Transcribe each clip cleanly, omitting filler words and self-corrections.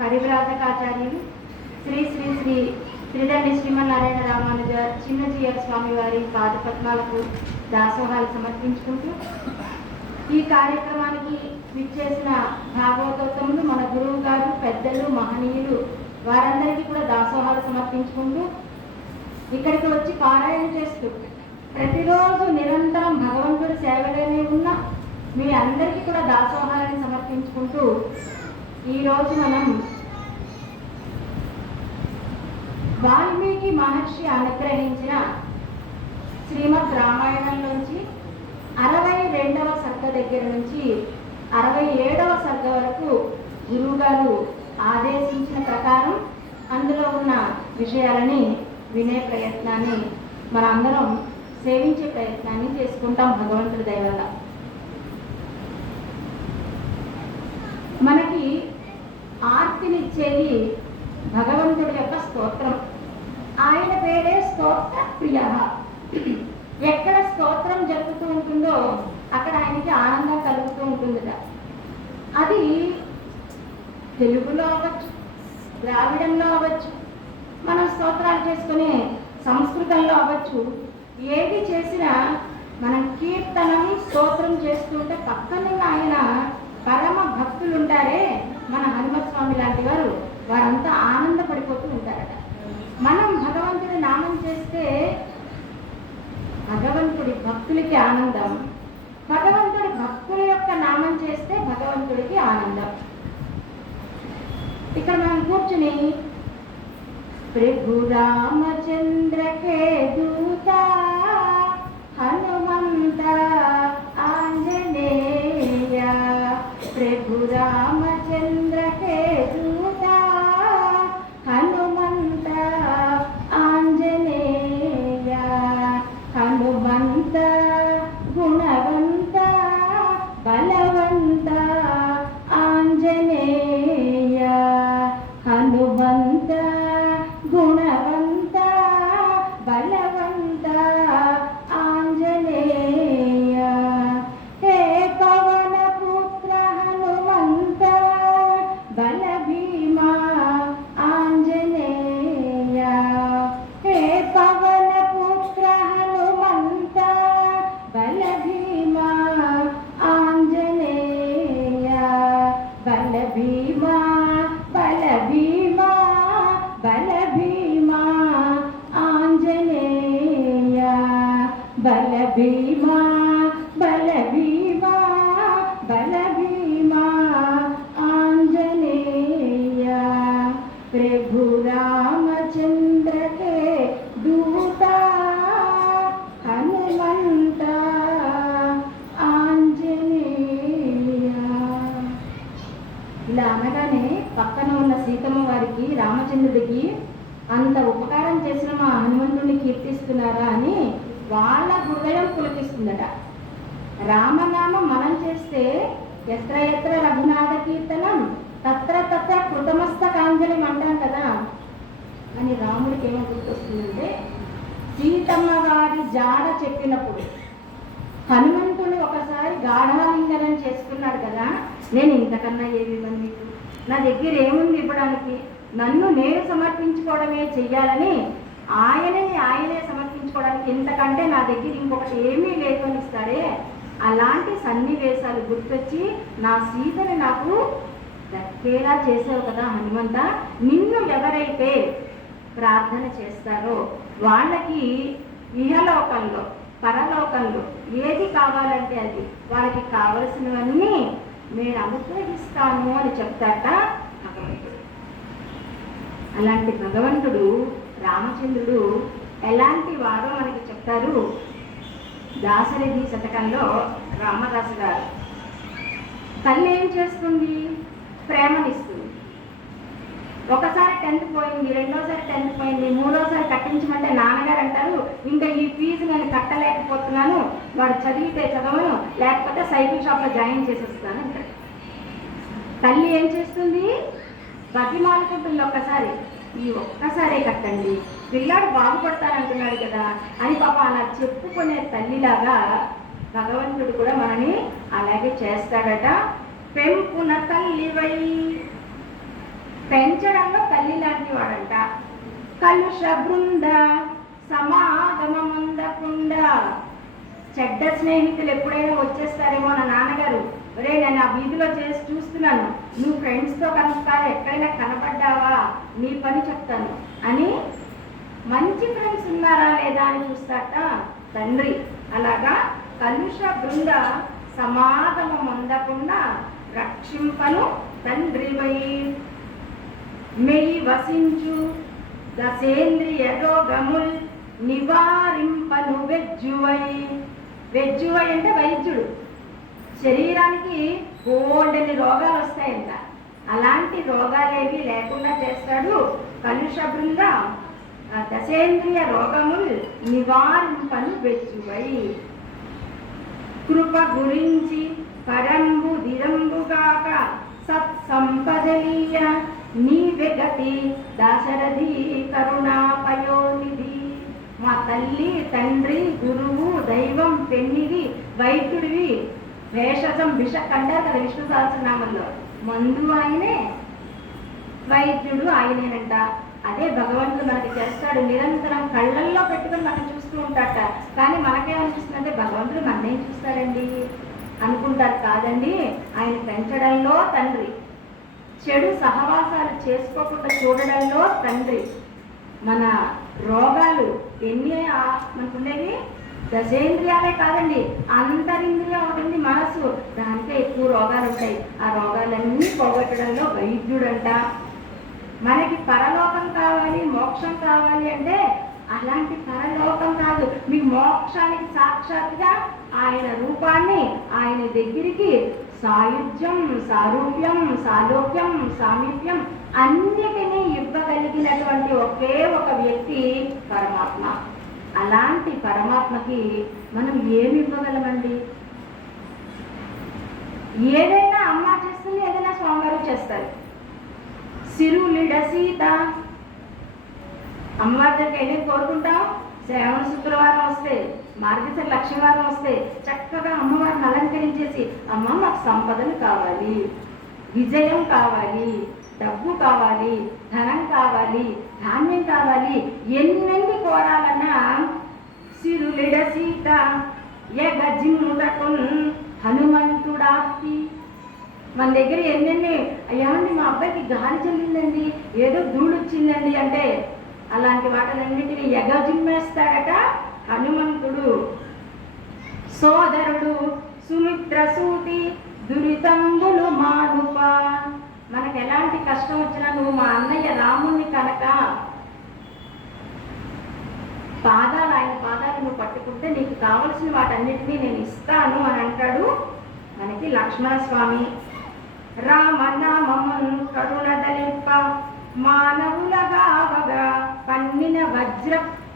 పరివ్రాజకాచార్యులు శ్రీ శ్రీ శ్రీ త్రిదండి శ్రీమన్నారాయణ రామానుజ చిన్నజీయర్ స్వామి వారి పాదపద్మాలకు దాసోహాలు సమర్పించుకుంటూ ఈ కార్యక్రమానికి విచ్చేసిన భాగవతోత్తములు మన గురువు గారు, పెద్దలు, మహనీయులు వారందరికీ కూడా దాసోహాలు సమర్పించుకుంటూ ఇక్కడికి వచ్చి పారాయణ చేస్తూ ప్రతిరోజు నిరంతరం భగవంతుడి సేవలోనే ఉన్న మీ అందరికీ కూడా దాసోహాలను సమర్పించుకుంటూ ఈరోజు మనం వాల్మీకి మహర్షి అనుగ్రహించిన శ్రీమద్ రామాయణంలోంచి 62వ సర్గ దగ్గర నుంచి 67వ సర్గ వరకు గురువుగారు ఆదేశించిన ప్రకారం అందులో ఉన్న విషయాలని వినే ప్రయత్నాన్ని మనందరం సేవించే ప్రయత్నాన్ని చేసుకుంటాం భగవంతుడి దయ వల్ల. మనకి ఆర్తినిచ్చేది భగవంతుడి యొక్క స్తోత్రం. ఆయన పేరే స్తోత్ర ప్రియ. ఎక్కడ స్తోత్రం జరుగుతూ ఉంటుందో అక్కడ ఆయనకి ఆనందం కలుగుతూ ఉంటుందిట. అది తెలుగులో అవ్వచ్చు, ద్రావిడంలో అవ్వచ్చు, మనం స్తోత్రాలు చేసుకునే సంస్కృతంలో అవ్వచ్చు. ఏది చేసినా మనం కీర్తనం స్తోత్రం చేస్తుంటే పక్కనే ఆయన పరమ భక్తులు ఉంటారే, మన హనుమత్ స్వామి లాంటి వారు, వారంతా ఆనందపడిపోతూ ఉంటారట. మనం భగవంతుడి నామం చేస్తే భగవంతుడి భక్తులకి ఆనందం, భగవంతుడి భక్తుల యొక్క నామం చేస్తే భగవంతుడికి ఆనందం. ఇక్కడ మనం కూర్చుని ప్రభు రామచంద్రకే దూత హనుమంత ఆంజనేయ, ప్రభు రామచంద్రకే దూత హనుమంత ఆంజనేయ, హనుమంత గుణవంత బలవంత ఆంజనేయ, హనుమంత గుణవంత బలవంత ఆంజనేయ, హే పవన పుత్ర హనుమంత బల భీమా ఆంజనేయ, హే పవన పుత్ర హనుమంత బల భీమా ఆంజనేయ, బల భీమా బల భీమా బల భీమా ఆంజనేయ, బల భీమా బల భీమా బల భీమా ఆంజనేయ, ప్రభు రామచంద్రకే దూత హనుమంత ఆంజనేయ. ఇలా అనగానే పక్కన ఉన్న సీతమ్మ వారికి, రామచంద్రుడికి అంత ఉపకారం చేసిన మా హనుమంతుడిని కీర్తిస్తున్నారా అని వాళ్ళ హృదయం పులకిస్తుందట. రామనామం మనం చేస్తే ఎత్ర ఎత్ర రఘునాథ కీర్తనం తత్ర తత్ర కృతమస్తకాంజలి అంటాం కదా అని రాముడికి ఏమో గుర్తొస్తుందంటే, సీతమ్మ వారి జాడ చెప్పినప్పుడు హనుమంతుడు ఒకసారి గాఢాలింగనం చేసుకున్నాడు కదా, నేను ఇంతకన్నా ఏమి ఇవ్వను మీకు, నా దగ్గర ఏముంది ఇవ్వడానికి, నన్ను నేను సమర్పించుకోవడమే చెయ్యాలని ఆయనే సమర్పించుకోవడానికి, ఇంతకంటే నా దగ్గర ఇంకొకటి ఏమీ లేదు అని ఇస్తాడే, అలాంటి సన్నివేశాలు గుర్తొచ్చి నా సీతని నాకు దక్కేలా చేసావు కదా హనుమంత, నిన్ను ఎవరైతే ప్రార్థన చేస్తారో వాళ్ళకి ఇహలోకంలో పరలోకంలో ఏది కావాలంటే అది, వాళ్ళకి కావలసినవన్నీ నేను అనుగ్రహిస్తాను అని చెప్తాట భగవంతుడు. అలాంటి భగవంతుడు రామచంద్రుడు ఎలాంటి వారో మనకి చెప్తారు దాశరథి శతకంలో. రామదాసు గారు, తల్లి ఏం చేస్తుంది? ప్రేమనిస్తుంది. ఒకసారి 10th పోయింది, రెండోసారి 10th పోయింది, మూడోసారి కట్టించమంటే నాన్నగారు అంటారు, ఇంకా ఈ ఫీజు నేను కట్టలేకపోతున్నాను, వాడు చదివితే చదవను, లేకపోతే సైకిల్ షాప్లో జాయిన్ చేసేస్తాను అంటాడు. తల్లి ఏం చేస్తుంది? బతిమాలుకుంటుంది ఒక్కసారి, ఈ ఒక్కసారే కట్టండి, పిల్లాడు బాగుపడతానంటున్నాడు కదా అని పాప అలా చెప్పుకునే తల్లిలాగా భగవంతుడు కూడా మనని అలాగే చేస్తాడట. పెంపున తల్లివై పెంచడంలో తల్లి లాంటి వాడంట. కలుష బృంద సమాగమముందకుండా. చెడ్డ స్నేహితులు ఎప్పుడైనా వచ్చేస్తారేమో, నా నాన్నగారు ఒరే నేను ఆ వీధిలో చేసి చూస్తున్నాను, నువ్వు ఫ్రెండ్స్తో కనుక ఎక్కడైనా కనపడ్డావా నీ పని చెప్తాను అని మంచి ఫ్రెండ్స్ ఉన్నారా లేదా అని చూస్తాట తండ్రి. అలాగా కలుష బృంద సమాగమం అందకుండా రక్షింపను తండ్రివై, మెయి వసించు దశేంద్రియ రోగముల్ నివారింపను వెజ్జువై. వెజ్జువై అంటే వైద్యుడు. శరీరానికి బోల్డని రోగాలు వస్తాయంట, అలాంటి రోగాలేవి లేకుండా చేస్తాడు. కలుష బృంద దశేంద్రియ రోగముల్ నివారింపను వెజ్జువై. కృప గురించి పరంబు దిరంబుగాక సత్సంపదలీయ నీవెగతి దాశరథి కరుణాపయోనిధి. మా తల్లి తండ్రి గురువు దైవం పెన్నిది వైద్యుడివి. భేషజం విష కంటారు కదా విష్ణు సహస్రనామంలో, మందు ఆయనే వైద్యుడు ఆయనేనంట. అదే భగవంతుడు మనకి చేస్తాడు, నిరంతరం కళ్ళల్లో పెట్టుకుని మనం చూస్తూ ఉంటాట. కానీ మనకేమనిపిస్తుందంటే భగవంతుడు మననేం చూస్తారండి అనుకుంటారు. కాదండి, ఆయన పెంచడంలో తండ్రి, చెడు సహవాసాలు చేసుకోకుండా చూడడంలో తండ్రి. మన రోగాలు ఎన్ని మనకుండేవి? దశేంద్రియాలే కాదండి, అంతరింద్రియం ఉంటుంది మనసు, దానికే ఎక్కువ రోగాలు ఉంటాయి. ఆ రోగాలన్నీ పోగొట్టడంలో వైద్యుడంట. మనకి పరలోకం కావాలి, మోక్షం కావాలి అంటే అలాంటి పరలోకం కాదు, మీకు మోక్షానికి సాక్షాత్గా ఆయన రూపాన్ని, ఆయన దగ్గరికి సాయుధ్యం, సారూప్యం, సాలోక్యం, సామీప్యం అన్నిటినీ ఇవ్వగలిగినటువంటి ఒకే ఒక వ్యక్తి పరమాత్మ. అలాంటి పరమాత్మకి మనం ఏమి ఇవ్వగలమండి? ఏదైనా అమ్మ చేస్తుంది, ఏదైనా స్వామివారు చేస్తారు. సిరులిడ సీత అమ్మవారి దగ్గర ఏదైనా కోరుకుంటాం. శ్రావణ శుక్రవారం వస్తే, మార్గశిర లక్ష్మీవారం వస్తే చక్కగా అమ్మవారిని అలంకరించేసి, అమ్మ మాకు సంపదలు కావాలి, విజయం కావాలి, డబ్బు కావాలి, ధనం కావాలి, ధాన్యం కావాలి, ఎన్నెన్ని కోరాలన్నా సిరులిడ సీత ఎగజిమ్ముడకున్ హనుమంతుడాస్తి. మన దగ్గర ఎన్నెన్ని, అయ్యా మా అబ్బాయికి గాలి చెల్లిందండి, ఏదో ధూళి వచ్చిందండి అంటే అలాంటి వాటిలన్నింటినీ ఎగజిమ్మేస్తాడట హనుమంతుడు. సోదరుడు సుమిత్ర సూతి దురితంబులు మానుప. మనకు ఎలాంటి కష్టం వచ్చినా నువ్వు మా అన్నయ్య రాముణ్ణి కనుక పాదాలు, ఆయన పాదాలు నువ్వు పట్టుకుంటే నీకు కావలసిన వాటన్నిటినీ నేను ఇస్తాను అని అంటాడు మనకి లక్ష్మణ స్వామి. రామనామమున్ కరుణదలింప మానవులగావగా పన్నిన వజ్ర.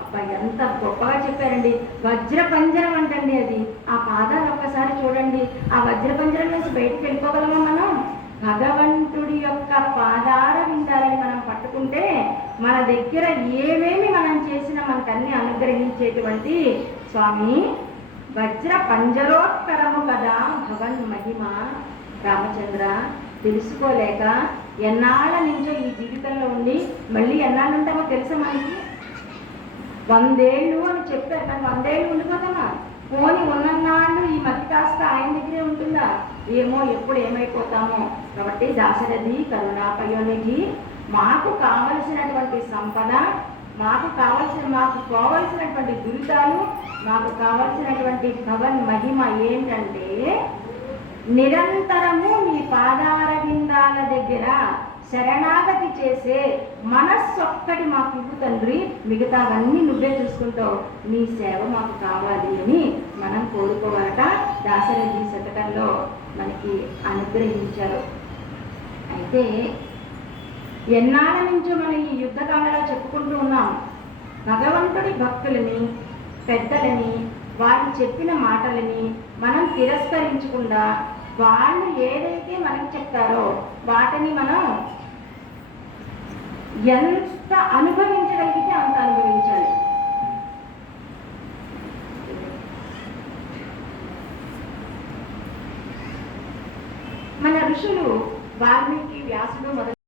అబ్బా ఎంత గొప్పగా చెప్పారండి. వజ్ర పంజరం అంటండి అది. ఆ పాదాలు ఒక్కసారి చూడండి. ఆ వజ్ర పంజరం నుంచి బయటకు వెళ్ళిపోగలమా మనం? భగవంతుడి యొక్క పాదార విందాలని మనం పట్టుకుంటే మన దగ్గర ఏమేమి మనం చేసినా మనకన్నీ అనుగ్రహించేటువంటి స్వామి. వజ్ర పంజరోత్కరము కదా భగవన్ మహిమ. రామచంద్ర తెలుసుకోలేక ఎన్నాళ్ళ నుంచో ఈ జీవితంలో ఉండి మళ్ళీ ఎన్నాళ్ళు ఉంటామో తెలుసా మనకి? 100 ఏళ్ళు అని చెప్పారు, కానీ 100 ఏళ్ళు ఉండిపోతామా? పోని ఉన్నన్నాళ్ళు ఈ మధ్య కాస్త ఆయన దగ్గరే ఉంటుందా? ఏమో ఎప్పుడు ఏమైపోతామో. కాబట్టి దాశరథి కరుణాపయోనిధి, మాకు కావలసినటువంటి సంపద, మాకు కావలసినటువంటి దురితాలు, మాకు కావలసినటువంటి భగవన్ మహిమ ఏంటంటే నిరంతరము నీ పాదార విందాల దగ్గర శరణాగతి చేసే మనస్సు ఒక్కటి మాకు ఇవ్వు తండ్రి, మిగతావన్నీ నువ్వే చూసుకుంటావు, నీ సేవ మాకు కావాలి అని మనం కోరుకోవాలట. దాశరథి శతకంలో మనకి అనుగ్రహించారు. అయితే ఎన్నాళ్ళ నుంచో మనం ఈ యుద్ధకాలంలో చెప్పుకుంటూ ఉన్నాం. భగవంతుడి భక్తులని, పెద్దలని, వాళ్ళు చెప్పిన మాటలని మనం తిరస్కరించకుండా వాళ్ళు ఏదైతే మనకి చెప్తారో వాటిని మనం ఎంత అనుభవించగలిగితే అంత అనుభవించాలి. మన ఋషులు వాల్మీకి, వ్యాసుడు మొదలు